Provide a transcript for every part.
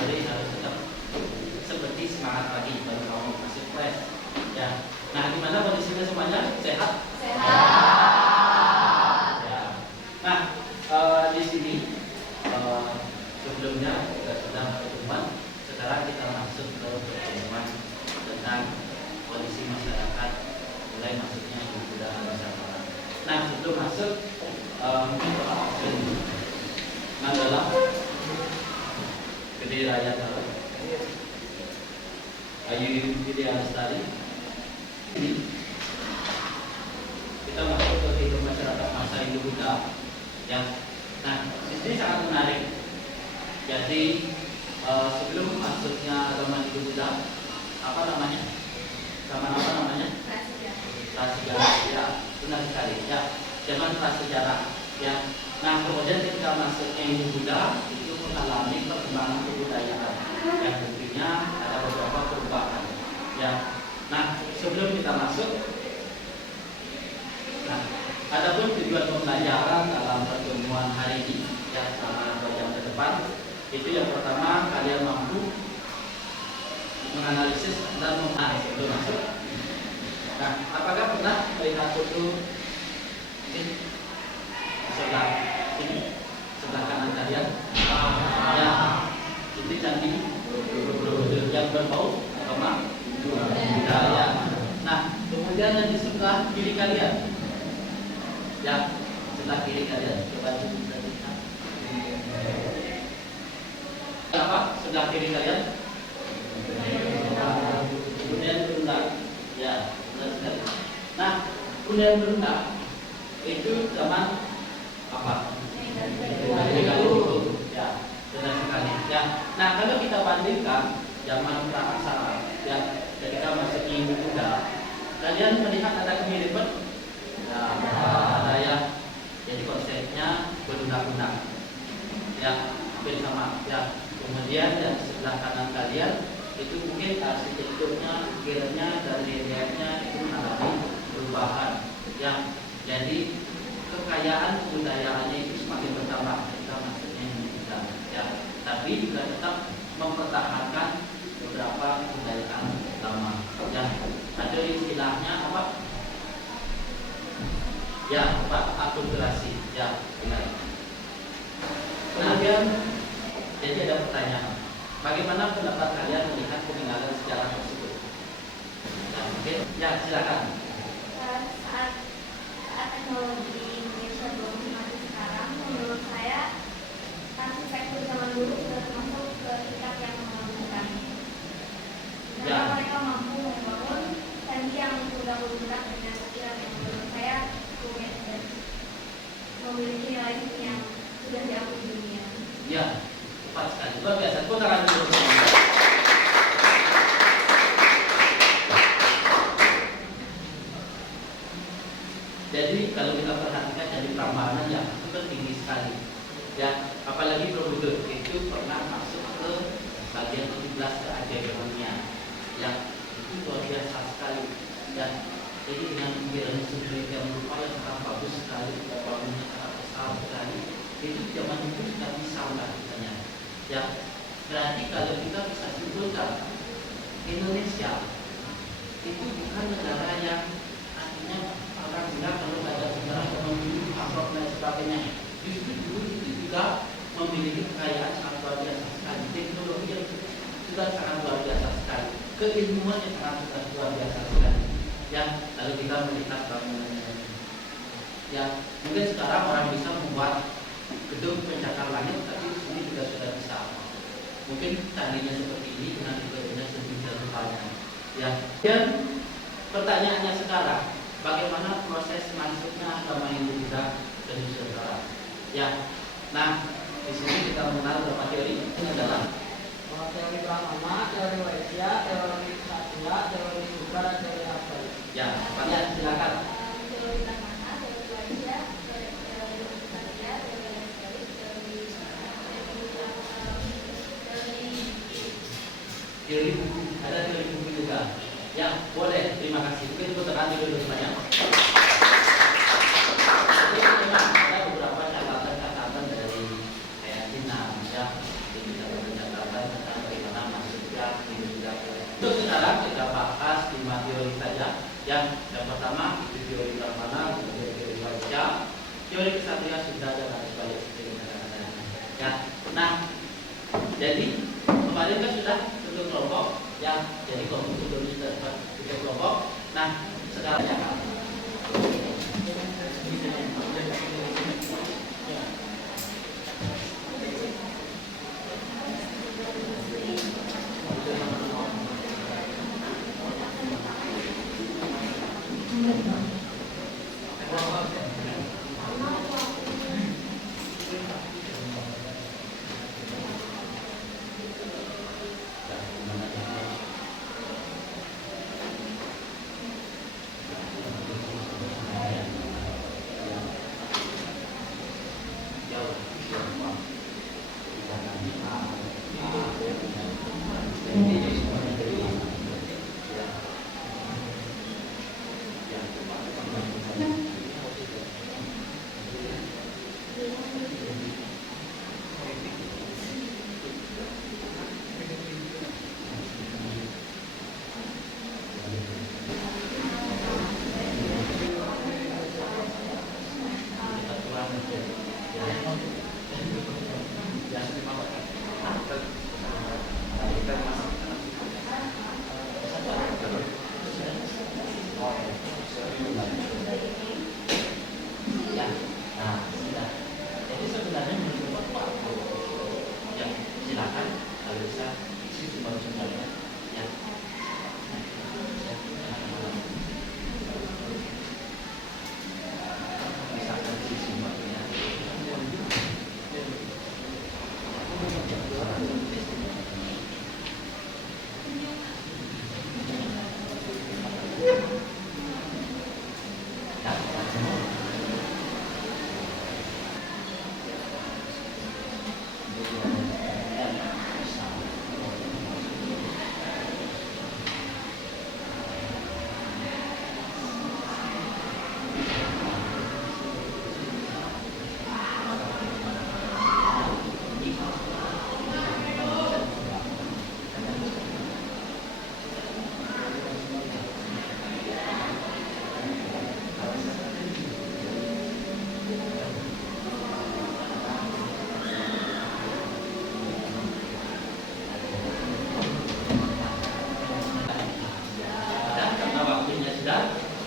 sore harus tetap seperti semangat pagi baru kamu masuk kelas. Ya. Nah, gimana kondisinya semuanya? Sehat? Sehat. Ya. Nah, di sini sebelumnya kita sudah pertemuan. Sekarang kita masuk ke pertemuan tentang kondisi masyarakat mulai masuknya kebudayaan Nusantara. Nah, sebelum masuk mungkin Pak Mandala Gede Raya Tahu Ayu Gede Alestari. Kita masuk ke kehidupan masyarakat masa Hindu-Buddha. Ya. Nah, ini sangat menarik. Jadi sebelum masuknya zaman Hindu-Buddha, apa namanya? Zaman apa namanya? Prasejarah. Ya, benar sekali. Ya, zaman prasejarah. Ya. Nah, kemudian ketika masuknya Hindu-Buddha itu mengalami perkembangan kebudayaan. Yang tentunya ada beberapa perubahan. Ya. Nah, sebelum kita masuk, nah, adapun tujuan pembelajaran dalam pertemuan hari ini, ya, selama 2 jam ke depan, itu yang pertama kalian mampu menganalisis dan memahami sebelum masuk. Nah, apakah pernah melihat foto ini sebelah ini, sebelah kanan kalian? Ya, ini candi yang berbau apa? Budaya. Nah, kemudian yang di sebelah kiri kalian, ya, sebelah kiri kalian, coba kita lihat. Apa? Sebelah kiri kalian? Kemudian Brunda, ya, benar sekali. Nah, kemudian Brunda itu zaman apa? Megalitik, ya, benar sekali. Ya, nah kalau kita bandingkan zaman praksara, ya, ketika masuk Hindu-Buddha, kalian melihat ada kemiripan? Ya, ada ya. Jadi konsepnya berundang-undang, ya, hampir sama. Ya, kemudian yang sebelah kanan kalian itu mungkin arsitekturnya, ukirnya dan reliefnya itu mengalami perubahan. Ya, jadi kekayaan kebudayaannya itu semakin bertambah ketika masuknya Hindu-Buddha. Ya, tapi juga tetap mempertahankan beberapa kebudayaan lama. Ya, ada istilahnya apa? Ya, apa? Akulturasi. Ya, benar. Kemudian, jadi ada pertanyaan. Bagaimana pendapat kalian melihat peninggalan sejarah tersebut? Nah, mungkin, ya, silakan. Saat teknologi Indonesia belum maju sekarang, menurut saya arsitektur zaman dulu sudah termasuk ke tingkat yang mengagumkan. Ya. Karena mereka mampu membangun candi yang sudah bergerak dengan ukiran yang menurut saya rumit dan memiliki nilai seni yang sudah diakui dunia. Ya, tepat sekali. Luar biasa. Tepuk tangan dulu. Jadi kalau kita perhatikan jadi Prambanan ya itu tinggi sekali. Ya, apalagi Borobudur itu pernah masuk ke bagian 17 keajaibannya. Ya, itu luar biasa sekali. Dan jadi dengan pikiran sendiri yang lupa yang sangat bagus sekali, bangunnya sangat besar sekali. Itu zaman itu sudah bisa melakukannya. Ya, berarti kalau kita bisa simpulkan Indonesia itu bukan negara yang artinya orang bilang kalau ada negara yang memiliki amplop dan sebagainya. Justru dulu itu juga memiliki kekayaan sangat luar biasa sekali, teknologi yang juga sangat luar biasa sekali, keilmuan yang sangat luar biasa sekali. Ya, lalu kita melihat bangunannya. Ya, mungkin sekarang orang bisa membuat gedung pencakar langit, tapi di sini juga sudah bisa. Mungkin candinya seperti ini dengan diberinya sedikit rupanya. Ya, dan pertanyaannya sekarang, bagaimana proses masuknya agama Hindu-Buddha ke Nusantara? Ya, nah di sini kita mengenal beberapa teori. Ini adalah teori Brahmana, teori Waisya, teori Satya, teori Buddha, dan teori apa? ya, kalian silakan. Teori Brahmana, teori Waisya, teori Satya, Teori buku, ada teori buku juga. Ya, boleh. Terima kasih. Mungkin tepuk tangan dulu semuanya. Jadi memang ada beberapa catatan-catatan dari kayak Cina, ya, jadi catatan-catatan tentang Yang pertama itu teori Pramana, kemudian teori Waisya, teori Kesatria sudah dan harus balik seperti kata-kata. Ya, nah, jadi kemarin kan sudah bentuk kelompok, ya, jadi kelompok sebelumnya sudah bentuk kelompok. Nah, sekarang ya.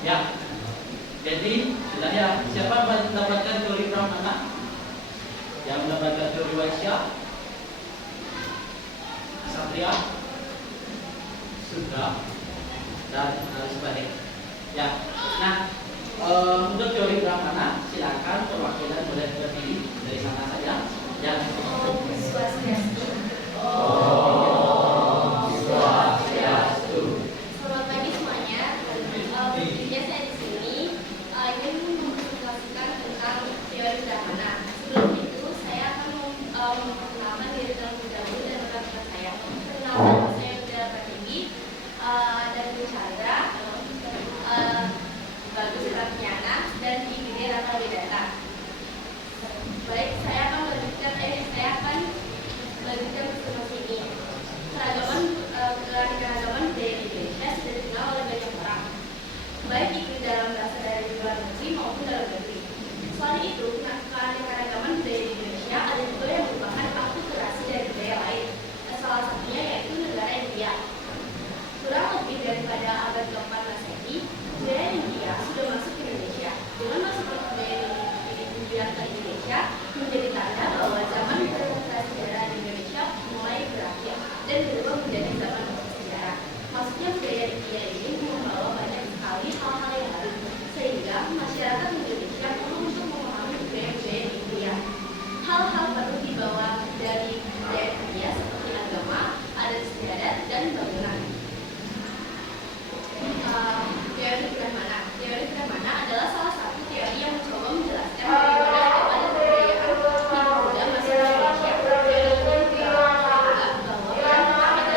Ya, jadi sudah ya. Siapa mendapatkan teori Pramana? Yang mendapatkan teori Waisya? Satria? Sudah. Dan harus balik. Ya. Nah, untuk teori Pramana, silakan perwakilan boleh berdiri dari sana saja. Ya. Selamat pagi semuanya. Tentunya saya di sini ingin mempresentasikan tentang teori Pramana. Sebelum itu, saya akan memperkenalkan diri terlebih dahulu dan rekan-rekan saya. Perkenalkan, saya Udara Pratigi dan Bu Chandra, Bagus Ratnyana, dan IGD Rata Widata. Baik, saya akan melanjutkan presentasi ini. Keragaman budaya di Indonesia sudah dikenal oleh banyak orang, baik itu dalam bahasa dari luar negeri maupun dalam negeri. Selain itu, keanekaragaman budaya di Indonesia ada juga yang merupakan akulturasi dari budaya lain. Salah satunya yaitu negara India. Kurang lebih daripada abad ke-4 Masehi, budaya India sudah masuk ke Indonesia. Dengan masuknya budaya India ke Indonesia menjadi tanda bahwa zaman bersejarah di Indonesia mulai berakhir dan berubah menjadi zaman bersejarah. Maksudnya budaya India ini membawa banyak sekali hal-hal yang baru, sehingga masyarakat Indonesia perlu untuk memahami budaya-budaya di India. Hal-hal baru dibawa dari budaya India seperti agama, adat istiadat, dan bangunan. Teori Pramana. Teori Pramana adalah salah satu teori yang mencoba menjelaskan bagaimana ada kebudayaan hidup Buddha masuk ke Indonesia. Teori ini menganggap bahwa peran utama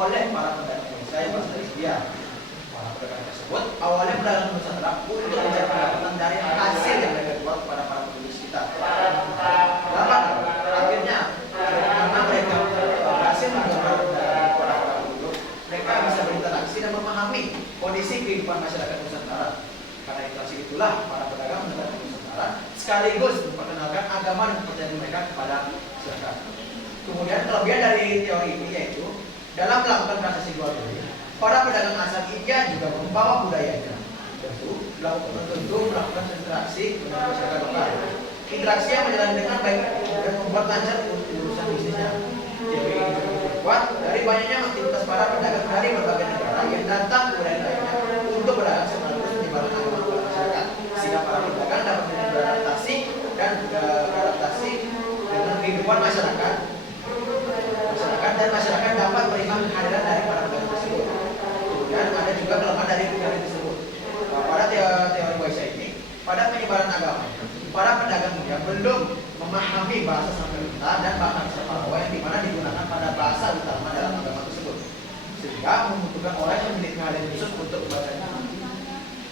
oleh para pedagang Indonesia yang berasal dari India. Para pedagang tersebut awalnya berdagang di Nusantara untuk mencari pendapatan dari hasil yang mereka jual kepada para penduduk sekitar. Dapat akhirnya karena mereka berhasil menjual dari para penduduk, mereka bisa berinteraksi dan memahami kondisi kehidupan masyarakat Nusantara. Karena interaksi itulah para pedagang mendatangi Nusantara sekaligus memperkenalkan agama dan kepercayaan mereka kepada masyarakat. Kemudian kelebihan dari teori ini yaitu dalam melakukan transaksi jual beli, para pedagang asal India juga membawa budayanya. Tentu melakukan interaksi dengan masyarakat lokal. Interaksi yang berjalan dengan baik dan membuat lancar urusan bisnisnya. Teori ini juga diperkuat dari banyaknya aktivitas para pedagang dari berbagai negara yang datang ke wilayah lainnya untuk berdagang sekaligus menyebarkan agama kepada masyarakat. Sehingga para pedagang dapat beradaptasi dengan kehidupan masyarakat dan masyarakat dapat menerima kehadiran dari para pedagang tersebut. Kemudian ada juga kelemahan dari teori tersebut. Pada teori Waisya ini, pada penyebaran agama, para pedagang India belum memahami bahasa Sanskerta dan bahasa Palawa yang dimana digunakan pada bahasa utama dalam agama tersebut, sehingga membutuhkan orang yang memiliki keahlian khusus untuk membacanya.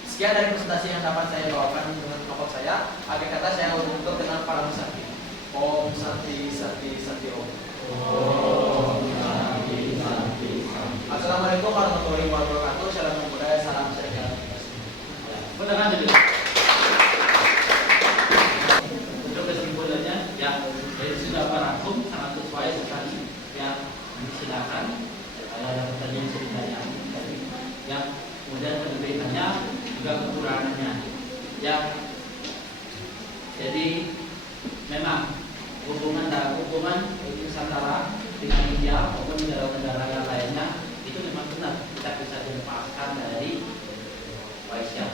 Sekian dari presentasi yang dapat saya bawakan dengan kelompok saya. Akhir kata saya untuk dengan para musafir. Om Santi Santi Santi Om. Assalamualaikum warahmatullahi wabarakatuh. Salam budaya, salam sejahtera. Beneran jadi. Untuk kesimpulannya, ya, jadi sudah merangkum sangat sesuai sekali. Ya, silakan. Ada pertanyaan sebenarnya. Ya, kemudian kelebihannya juga kekurangannya. Ya, jadi memang hubungan Nusantara dengan India maupun negara-negara yang lainnya itu memang benar kita bisa dilepaskan dari Waisya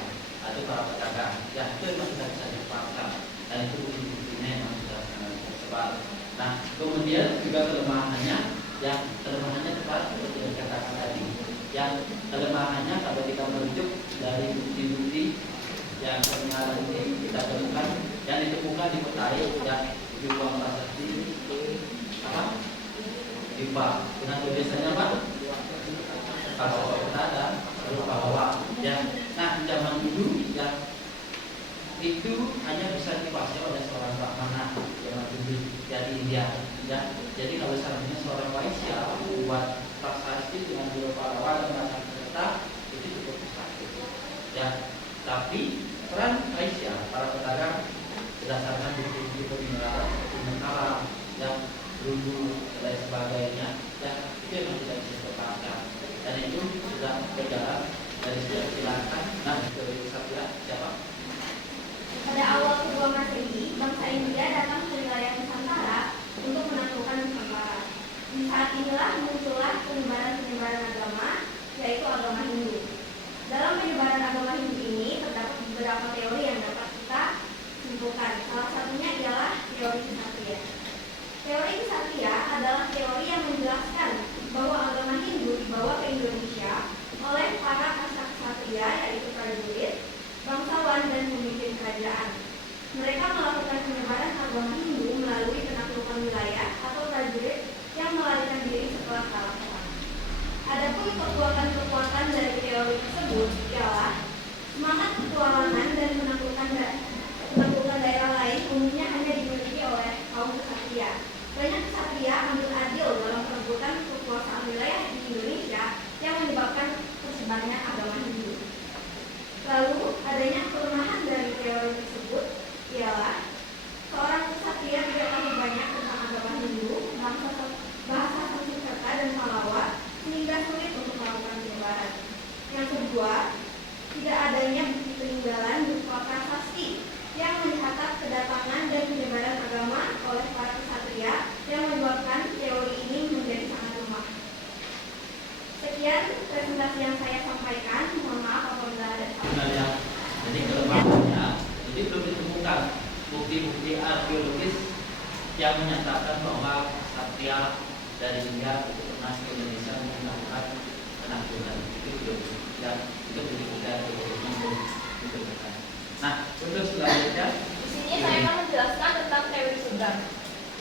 atau para pedagang. Ya, itu memang kita bisa dilepaskan dan itu bukti-buktinya memang sudah sangat tersebar. Nah, kemudian juga kelemahannya, yang kelemahannya tepat seperti yang dikatakan tadi. Yang kelemahannya kalau kita merujuk dari bukti-bukti yang kebenaran ini kita temukan dan ditemukan di Kutai yang di uang prasasti apa? Dipa. Dengan tulisannya apa? Kalau kita ada bahwa ya. Nah, zaman dulu ya itu hanya bisa dikuasai oleh seorang brahmana zaman dulu dari India. Ya. Jadi kalau seandainya seorang Waisya membuat prasasti dengan dua Palawa dan bahasa Sanskerta itu cukup mustahil. Ya. Tapi peran Waisya para pedagang berdasarkan bukti-bukti peninggalan yang dulu dan lain sebagainya, ya itu memang tidak bisa dipertahankan dan itu sudah berjalan dari sejak silakan. Nah, dari siapa? Pada awal kedua Masehi, bangsa India datang ke wilayah Nusantara untuk menaklukkan Nusantara. Di saat inilah muncullah penyebaran agama, yaitu agama Hindu. Dalam penyebaran agama Hindu ini terdapat beberapa teori yang dapat kita simpulkan. Salah satunya ialah teori Ksatria. Teori Ksatria adalah teori yang menjelaskan bahwa agama Hindu dibawa ke Indonesia oleh para ksatria, yaitu prajurit, bangsawan, dan pemimpin kerajaan. Mereka melakukan penyebaran agama Hindu melalui penaklukan wilayah atau prajurit yang melarikan diri setelah kalah perang. Adapun kekuatan dari teori tersebut ialah semangat petualangan dan penaklukan daerah lain umumnya hanya dimiliki oleh kaum ksatria. Banyak ksatria ambil adil dalam perebutan kekuasaan wilayah di Indonesia yang menyebabkan tersebarnya agama Hindu. Lalu adanya kelemahan dari teori tersebut ialah seorang ksatria tidak tahu banyak tentang agama Hindu, bahasa Sanskerta dan Palawa, sehingga sulit untuk melakukan penyebaran. Yang kedua, tidak adanya bukti peninggalan berupa prasasti yang mencatat kedatangan dan penyebaran agama oleh para ksatria yang menyebabkan teori ini menjadi sangat lemah. Sekian presentasi yang saya sampaikan. Mohon maaf apabila ada sebenarnya. Jadi kelemahannya, jadi belum ditemukan bukti-bukti arkeologis yang menyatakan bahwa ksatria dari India itu pernah ke Indonesia melakukan penaklukan. Itu belum, dan itu bukti-bukti arkeologis yang belum ditemukan. Nah, untuk selanjutnya, di sini saya akan menjelaskan tentang teori seberang.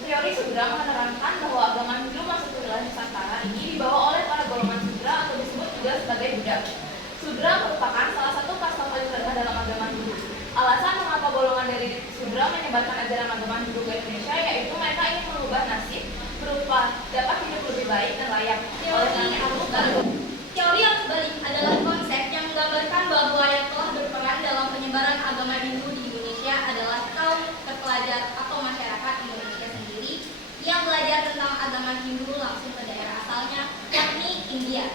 Teori seberang menerangkan bahwa agama Hindu masuk ke wilayah Nusantara ini dibawa oleh para golongan sebagai budak. Sudra merupakan salah satu kasta paling rendah dalam agama Hindu. Alasan mengapa golongan dari Sudra menyebarkan ajaran agama Hindu ke Indonesia yaitu mereka ingin mengubah nasib berupa dapat hidup lebih baik dan layak. Teori arus balik adalah konsep yang menggambarkan bahwa yang telah berperan dalam penyebaran agama Hindu di Indonesia adalah kaum terpelajar atau masyarakat Indonesia sendiri yang belajar tentang agama Hindu langsung ke daerah asalnya, yakni India.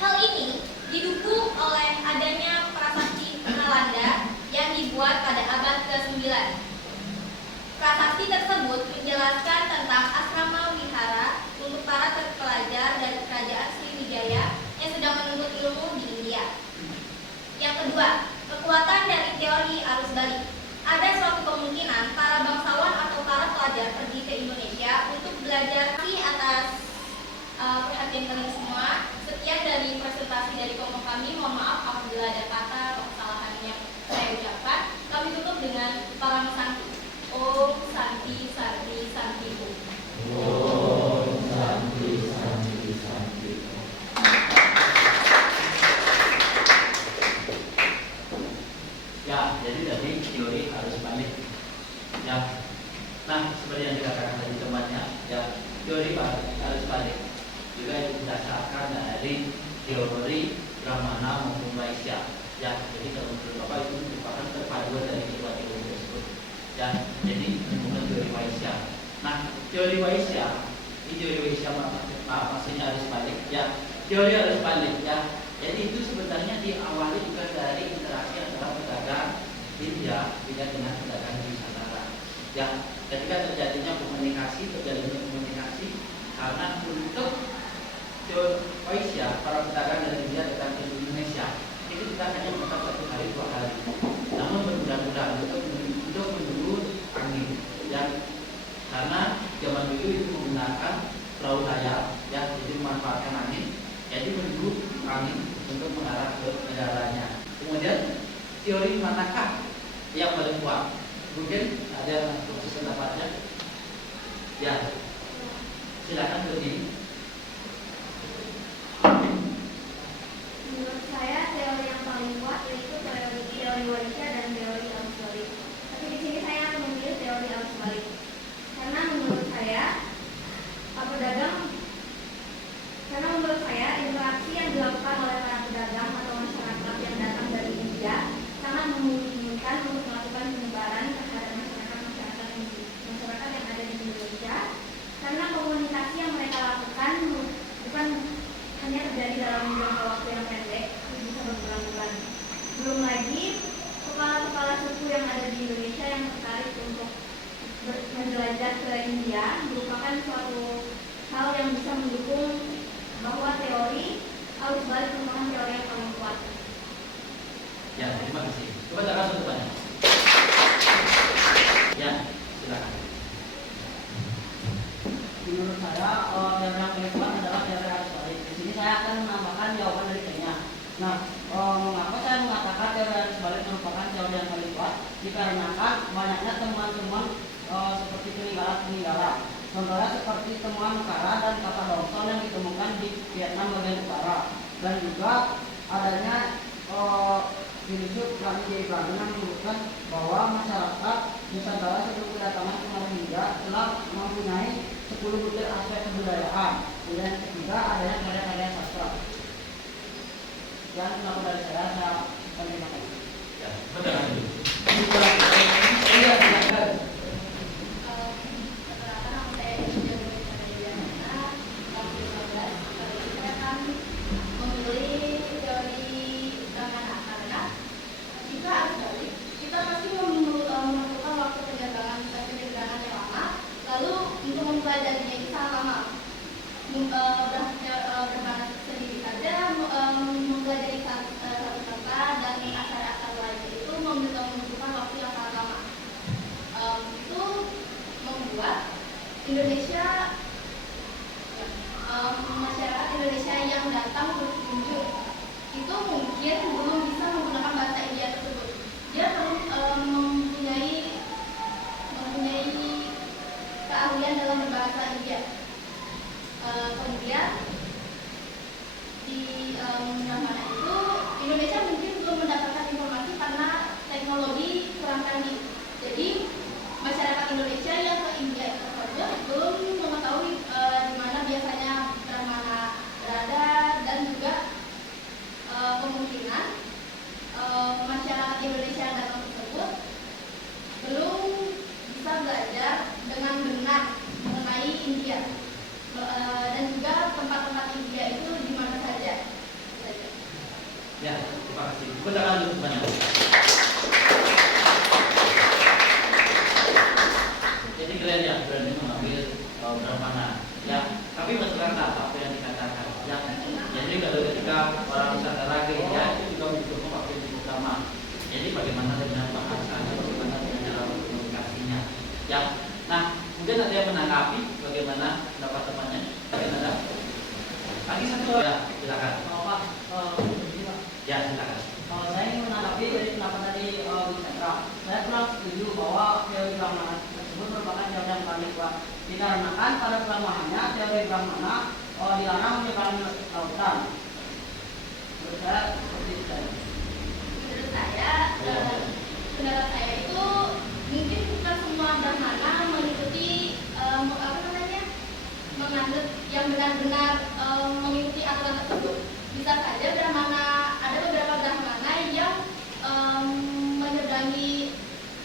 Hal ini didukung oleh adanya prasasti Nalanda yang dibuat pada abad ke-9. Prasasti tersebut menjelaskan tentang asrama wihara untuk para terpelajar dari kerajaan Sriwijaya yang sedang menuntut ilmu di India. Yang kedua, kekuatan dari teori arus balik. Ada suatu kemungkinan para bangsawan atau para pelajar pergi ke Indonesia untuk belajar atas perhatian kalian semua. Sekian dari presentasi dari kelompok kami. Mohon maaf apabila ada kata atau kesalahan yang saya ucapkan. Kami tutup dengan para mesanti. Om Santi Santi Santi Om. Om Santi Santi Santi. Ya, jadi tadi teori arus balik. Ya. Nah, seperti yang dikatakan tadi temannya, ya, teori arus balik juga didasarkan dari teori Brahmana maupun Vaisya. Ya, jadi kalau menurut Bapak itu merupakan perpaduan dari kedua teori tersebut. Ya, jadi bukan teori Vaisya. Nah, teori Vaisya, ini teori Vaisya maksudnya arus balik. Ya, teori arus balik. Ya, jadi itu sebenarnya diawali juga dari interaksi antara pedagang India dengan pedagang Nusantara. Ya, ketika terjadinya komunikasi karena untuk Vaisya, para pedagang dari India datang ke Indonesia, itu kita hanya menetap 1 hari 2 hari. Namun berbulan-bulan untuk menunggu angin. Ya, karena zaman dulu itu menggunakan perahu layar, ya, jadi memanfaatkan angin, jadi menunggu angin untuk mengarah ke negaranya. Kemudian teori manakah yang paling kuat? Mungkin ada proses pendapatnya. Ya, silakan berdiri. Menurut saya teori yang paling kuat yaitu teori Vaisya dan teori arus balik. Tapi di sini saya memilih teori arus balik karena menurut saya interaksi yang dilakukan oleh para pedagang atau masyarakat yang datang dari India sangat memungkinkan untuk melakukan penyebaran terhadap masyarakat yang ada di Indonesia karena komunikasi yang mereka lakukan bukan hanya terjadi dalam jangka waktu yang pendek, bisa berbulan-bulan. Belum lagi kepala-kepala suku yang ada di Indonesia yang tertarik untuk menjelajah ke India merupakan suatu hal yang bisa mendukung bahwa teori arus balik merupakan teori yang paling kuat. Ya, terima kasih. Coba tak langsung tanya. Ya, silakan. Menurut saya teori yang paling kuat adalah teori arus balik. Di sini saya akan menambahkan jawaban dari Kenya. Nah, mengapa saya mengatakan teori arus balik merupakan teori yang paling kuat? Dikarenakan banyaknya temuan-temuan seperti peninggalan-peninggalan. Contohnya seperti temuan Mekara dan kata Dawson yang ditemukan di Vietnam bagian utara. Dan juga adanya filosof Rani J. Ibrahim yang menyebutkan bahwa masyarakat Nusantara sebelum kedatangan pengaruh India telah mempunyai 10 butir aspek kebudayaan. Kemudian yang ketiga adanya karya-karya sastra. Dan pendapat dari saya terima kasih. Ya, betul. Mempelajarinya itu sangat lama. Berangkat sendiri saja mempelajari satu kata dan akar-akar lainnya itu membutuhkan waktu yang sangat lama. Itu membuat Indonesia masyarakat Indonesia yang datang berkunjung itu mungkin belum bisa menggunakan bahasa India tersebut. Dia perlu mempunyai keahlian dalam berbahasa India. Kemudian di Brahmana itu Indonesia mungkin belum mendapatkan informasi karena teknologi kurang canggih. Jadi masyarakat Indonesia yang ke India tersebut belum mengetahui di mana biasanya Brahmana berada, dan juga kemungkinan masyarakat Indonesia yang datang tersebut belum bisa belajar dengan benar mengenai India dan juga tempat-tempat India itu di mana saja. Ya, terima kasih. Pertanyaan dulu banyak. Jadi kalian yang berani mengambil Brahmana, ya. Tapi masalah apa yang dikatakan, ya. Jadi kalau ketika orang Nusantara ke India itu juga butuh memakai ilmu agama. Jadi bagaimana dengan bahasanya, bagaimana dengan cara komunikasinya, ya. Nah, mungkin ada yang menanggapi bagaimana pendapat temannya. Bagaimana? Lagi satu, ya, silakan. Pak, begini Pak. Ya, silakan. Saya ingin menanggapi dari pendapat dari Chandra. Saya kurang setuju bahwa teori Brahmana tersebut merupakan teori yang paling kuat. Dikarenakan pada pelemahannya teori Brahmana dilarang menyeberang lautan. Menurut saya seperti itu. Menurut saya itu mungkin bukan semua Brahmana mengikuti menganut yang benar-benar mengikuti aturan tersebut. Bisa saja ada beberapa Brahmana yang menyeberangi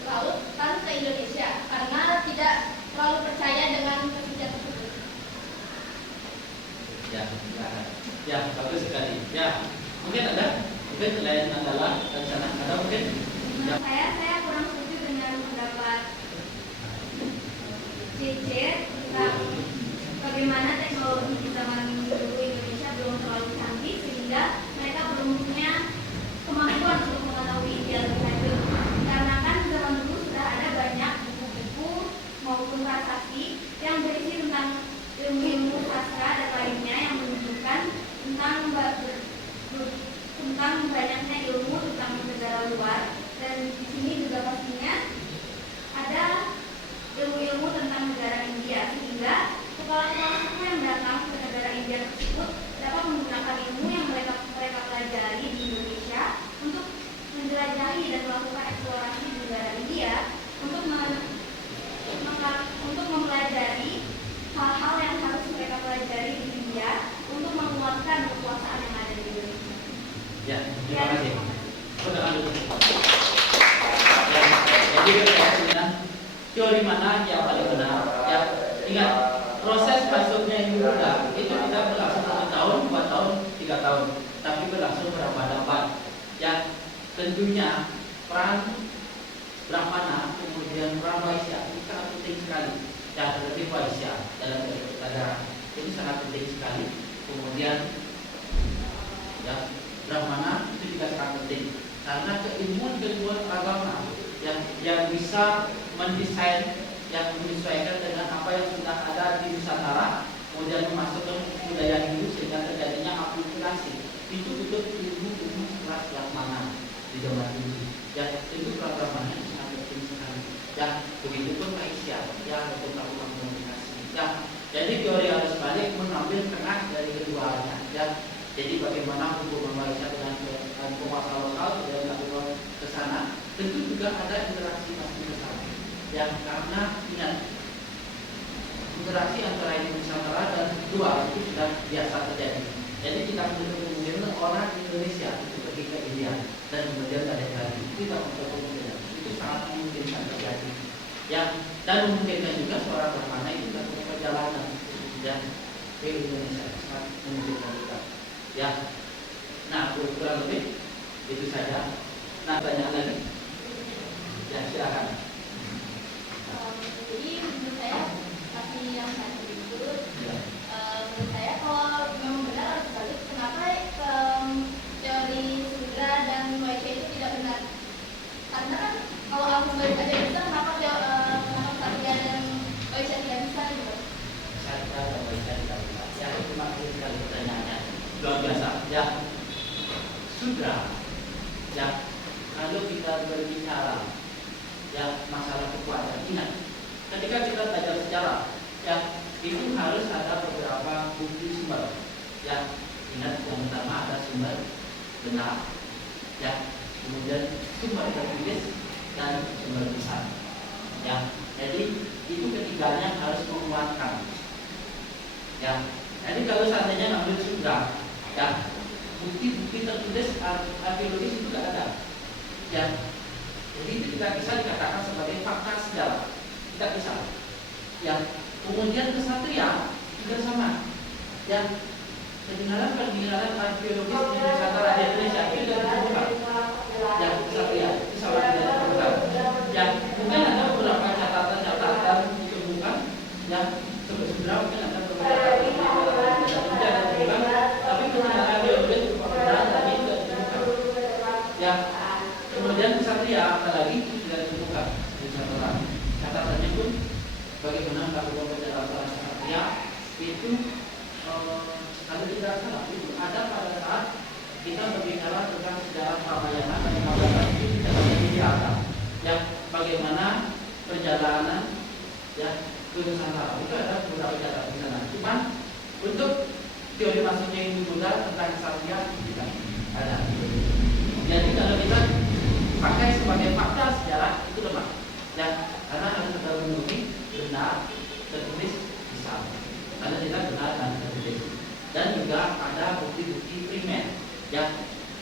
lautan ke Indonesia karena tidak terlalu percaya dengan kesucian tersebut. Ya, silakan. Ya, bagus sekali. Ya, mungkin selain Nanggala dan sana ada mungkin. Ya. Menurut saya kurang setuju dengan pendapat CC tentang bagaimana teknologi di zaman dulu Indonesia belum terlalu canggih sehingga mereka belum punya kemampuan untuk mengetahui India lebih lanjut. Karena kan zaman dulu sudah ada banyak buku-buku maupun prasasti yang berisi tentang ilmu-ilmu sastra dan lainnya yang menunjukkan tentang banyaknya ilmu tentang negara luar, dan di sini juga pastinya ada ilmu-ilmu tentang negara India, sehingga kepala-kepala suku yang datang ke negara India tersebut dapat menggunakan ilmu yang mereka pelajari di Indonesia untuk menjelajahi dan melakukan eksplorasi di negara India untuk mempelajari hal-hal yang harus mereka pelajari di India untuk menguatkan kekuasaan yang ada di Indonesia. Ya, terima kasih. Ya, jadi teori mana yang paling benar? Ya, ingat proses masuknya Hinduisme itu tidak berlangsung 1 tahun, 2 tahun, 3 tahun, tapi berlangsung berabad-abad. Ya, tentunya peran Brahmana kemudian peran Vaisya itu sangat penting sekali. Ya, terlebih Vaisya dalam kesadaran itu sangat penting sekali. Kemudian ya, Brahmana itu juga sangat penting karena keilmuan agama yang bisa mendesain, yang menyesuaikan dengan apa yang sudah ada di Nusantara, kemudian memasukkan budaya Hindu sehingga terjadinya akulturasi. Itu butuh ilmu kelas Brahmana di zaman dulu. Ya, itu Brahmana itu sangat penting sekali. Ya, begitu pun Vaisya, ya, untuk melakukan komunikasi. Ya, jadi teori arus balik mengambil tengah dari keduanya. Ya, jadi bagaimana hubungan Vaisya dengan penguasa lokal dan lakukan ke sana, tentu juga ada interaksi pasti ke sana. Ya, karena ingat interaksi antara Nusantara dan luar itu sudah biasa terjadi. Jadi kita kemudian orang Indonesia itu pergi ke India dan kemudian balik lagi, tidak untuk kemungkinan itu sangat memungkinkan terjadi. Ya, dan memungkinkan juga seorang Brahmana itu melakukan perjalanan ya ke Indonesia, sangat memungkinkan juga. Ya, nah kurang lebih itu saja. Nah, tanya lagi. Ya, silakan. Jadi menurut saya pasti yang saya sebut, Ya. menurut saya kalau memang benar harus balik, kenapa teori Sudra dan Vaisya itu tidak benar? Karena kan kalau aku balik aja bisa, kenapa Satya dan Vaisya tidak bisa gitu? Satya dan Vaisya tidak bisa. Ya, terima kasih sekali pertanyaannya. Luar biasa. Ya, Sudra. Ya, kalau kita berbicara ya masalah kekuatan, ingat ketika kita belajar sejarah ya itu harus ada beberapa bukti sumber. Ya, ingat yang pertama ada sumber benar, ya, kemudian sumber tertulis dan sumber tulisan, ya. Jadi itu ketiganya harus menguatkan, ya. Jadi kalau seandainya ngambil sudra, ya, bukti-bukti tertulis arkeologis itu tidak ada, ya. Jadi itu tidak bisa dikatakan sebagai fakta sejarah, tidak bisa, ya. Kemudian kesatria juga sama, ya. Peninggalan arkeologis di Nusantara di Indonesia itu sudah ditemukan, ya, kesatria itu sama tidak ditemukan, ya. Mungkin ada beberapa catatan ditemukan, ya, sebenarnya mungkin ada beberapa catatan, tapi peninggalan arkeologis tadi tidak ditemukan, ya. Kemudian kesatria apalagi itu tidak ditemukan di Nusantara. Catatannya pun bagaimana kalau penjelasan kesatria itu kalau tidak salah itu ada pada saat kita berbicara tentang sejarah Ramayana dan Mahabharata itu catatan di atas, yang bagaimana perjalanan, ya, ke Nusantara itu ada beberapa catatan di sana. Cuman untuk teori masuknya Hindu Buddha tentang kesatria tidak ada. Jadi kalau kita pakai sebagai fakta sejarah itu lemah, ya, karena harus terpenuhi benar tertulis bisa, karena tidak benar dan tertulis, dan juga ada bukti-bukti primer, ya,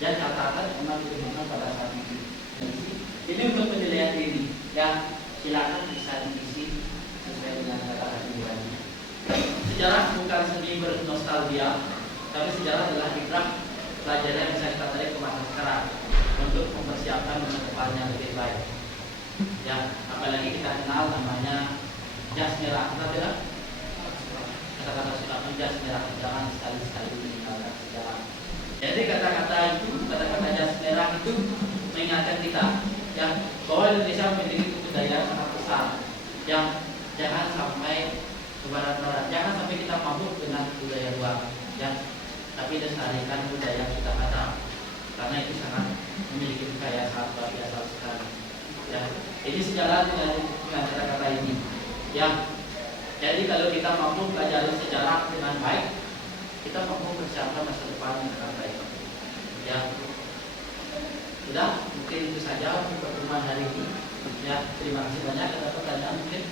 dan catatan memang ditemukan pada saat itu. Ini untuk penilaian diri, ya, silakan bisa diisi sesuai dengan catatan diri. Sejarah bukan seni bernostalgia, tapi sejarah adalah ibrah pelajaran yang bisa kita tarik ke masa sekarang untuk mempersiapkan masa depan yang lebih baik, ya. Apalagi kita kenal namanya jas merah, kita tidak kata-kata Soekarno, jas merah, jangan sekali-sekali meninggalkan sejarah. Jadi kata-kata jas merah itu mengingatkan kita, ya, bahwa Indonesia memiliki kebudayaan sangat besar, yang jangan sampai ke barat-barat, jangan sampai kita mabuk dengan budaya luar, ya, tapi lestarikan budaya kita ada, karena itu sangat memiliki kekayaan sangat luar biasa sekali, ya. Ini sejarah dengan kata-kata ini, ya. Jadi kalau kita mampu belajar sejarah dengan baik, kita mampu persiapkan masa depan dengan baik, ya. Sudah, mungkin itu saja untuk pertemuan hari ini, ya. Terima kasih banyak. Ada pertanyaan mungkin,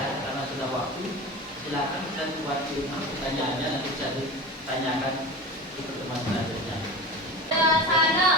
ya, karena sudah waktu, silakan bisa buat di rumah pertanyaannya, nanti bisa ditanyakan di pertemuan selanjutnya. Sana.